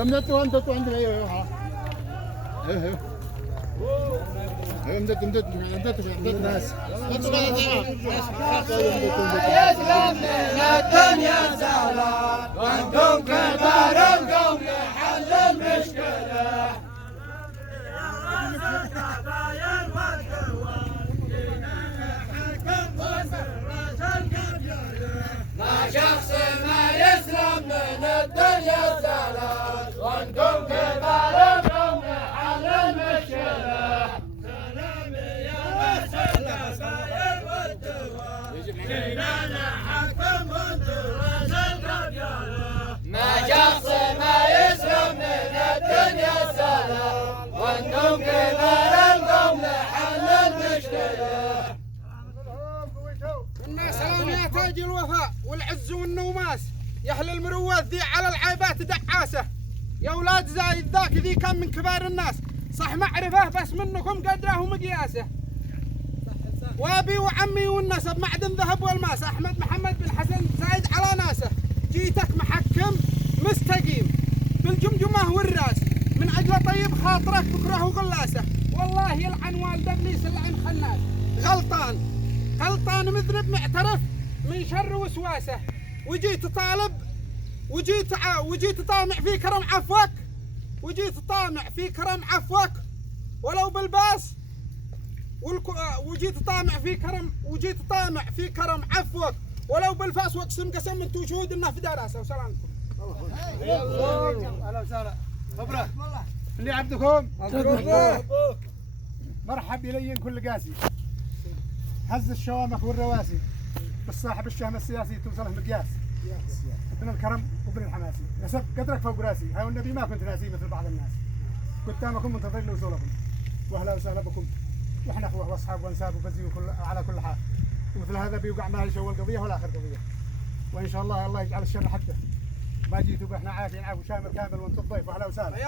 امدت وانت عندنا ايوه ايوه امدت ناس يسلم لنا الدنيا زعلان وانتم كبار القوم لحل المشكله. ما شخص ما يسلم من الدنيا زعلان وانتم كبار القوم لحل المشكله. سلام يا مسلم الخير والدواء جينا نحكم وانتم راس القبيله. ما شخص ما يسلم من الدنيا زعلان وانتم كبار القوم لحل المشكله. الناس سلام يا تاج الوفاء والعز والنوماس يا اهل المروات ذي على العيبات دعاسه. يا اولاد زايد ذاك ذي كان من كبار الناس صح معرفه بس منكم قدره ومقياسه. وابي وعمي والنسب معدن ذهب والماس احمد محمد بن حسن زايد على ناسه. جيتك محكم مستقيم بالجمجمه والراس من اجل طيب خاطرك بكره وغلاسه. والله يلعن والد ابليس اللعن خناس. غلطان مذنب معترف من شر وسواسه. وجيت طالب وجيت طامع في كرم عفوك ولو بالباس وجيت طامع في كرم عفوك ولو بالفاس واقسم قسم انتو شهود انه في دراسه. وسلامكم. اهلا وسهلا مبروك اللي عبدكم مرحب الي كل قاسي هز الشوامخ والرواسي بالصاحب الشهم السياسي توصله مقياس من الكرم وبن الحماسي نسب قدرك فوق راسي هاي والنبي ما كنت ناسي مثل بعض الناس قدامكم منتظرين لوصولكم. واهلا وسهلا بكم واحنا اخوه واصحاب وانساب وفزي على كل حال. ومثل هذا بيوقع ما هي اول قضيه ولا اخر قضيه وان شاء الله يجعل الشر حقه. ما جيتوا باحنا عافين عفو شامل كامل وانتم ضيف. واهلا وسهلا.